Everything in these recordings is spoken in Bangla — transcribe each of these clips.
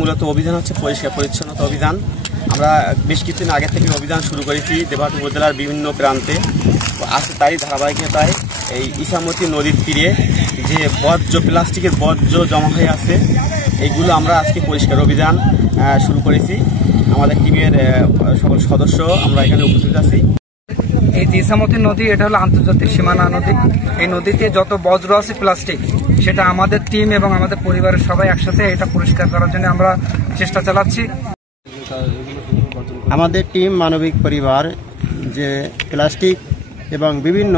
মূলত অভিযান হচ্ছে পরিষ্কার পরিচ্ছন্নতা অভিযান। আমরা বেশ কিছুদিন আগে থেকে অভিযান শুরু করেছি দেবহাটা উপজেলার বিভিন্ন প্রান্তে। আজকে তারই ধারাবাহিকতায় এই ইছামতি নদীর তীরে যে প্লাস্টিকের বর্জ্য জমা হয়ে আছে, এইগুলো আমরা আজকে পরিষ্কার অভিযান শুরু করেছি। আমাদের টিমের সকল সদস্য আমরা এখানে উপস্থিত আছি। এই যে ইছামতি নদী, এটা হলো আন্তর্জাতিক সীমানা নদী। এই নদীতে যত বজ্র আছে প্লাস্টিক, সেটা আমাদের টিম এবং আমাদের পরিবারের সবাই একসাথে এটা পরিষ্কার করার জন্য আমরা চেষ্টা চালাচ্ছি। আমাদের টিম মানবিক পরিবার যে প্লাস্টিক এবং বিভিন্ন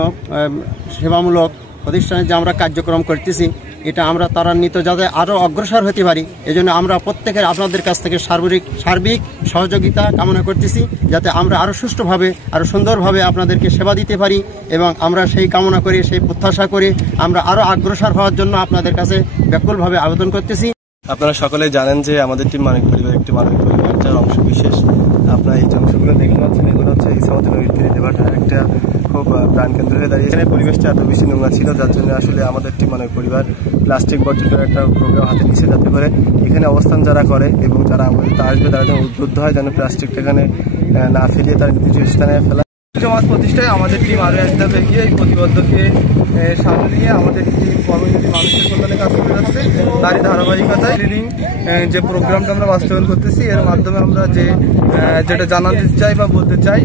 সেবামূলক প্রতিষ্ঠানে যে আমরা কার্যক্রম করতেছি, এটা আমরা ত্বরান্বিত যাতে আরও অগ্রসর হতে পারি, এজন্য আমরা প্রত্যেকের আপনাদের কাছ থেকে সার্বিক সহযোগিতা কামনা করতেছি, যাতে আমরা আরও সুষ্ঠুভাবে আরও সুন্দরভাবে আপনাদেরকে সেবা দিতে পারি। এবং আমরা সেই কামনা করে, সেই প্রত্যাশা করে আমরা আরও অগ্রসর হওয়ার জন্য আপনাদের কাছে ব্যাকুলভাবে আবেদন করতেছি। আপনারা সকলে জানেন যে আমাদের টিম মানবিক পরিবার একটি মানবিক পরিবার, যার অংশ বিশেষ আপনারা এই অংশগুলো দেখতে পাচ্ছেন। এগুলো হচ্ছে ইছামতি নদীর তীরে দেবহাটার একটা খুব প্রাণকেন্দ্র হয়ে দাঁড়িয়ে। এখানে পরিবেশটা এত বেশি নোংরা ছিল, যার জন্য আসলে আমাদের টিম মানবিক পরিবার প্লাস্টিক বর্জনের একটা প্রোগ্রাম হাতে নিচ্ছে, যাতে করে এখানে অবস্থান যারা করে এবং যারা আমাদের আসবে তারা যেন উদ্বুদ্ধ হয়, যেন প্লাস্টিকটা এখানে না ফেলিয়ে তার নির্দিষ্ট স্থানে ফেলা। সমাজ প্রতিষ্ঠায় আমাদের টিম আরও একটা এগিয়ে এই প্রতিবদ্ধকে সামনে নিয়ে আমাদের টিম কর্মসূচি মানুষের কল্যাণে কাজ করে যাচ্ছে। তারই ধারাবাহিকতায় ক্লিনিং যে প্রোগ্রামটা আমরা বাস্তবায়ন করতেছি, এর মাধ্যমে আমরা যেটা জানাতে চাই বা বলতে চাই,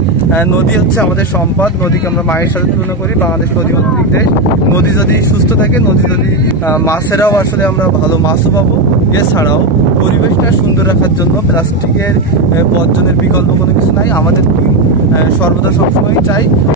নদী হচ্ছে আমাদের সম্পদ। নদীকে আমরা মায়ের সাথে তুলনা করি। বাংলাদেশ নদীমাতৃক দেশ। নদী যদি সুস্থ থাকে, নদী যদি মাছেরাও আসলে আমরা ভালো মাছও পাবো। এছাড়াও পরিবেশটা সুন্দর রাখার জন্য প্লাস্টিকের বর্জনের বিকল্প কোনো কিছু নাই। আমাদের টিম সর্বদা সবসময় চাই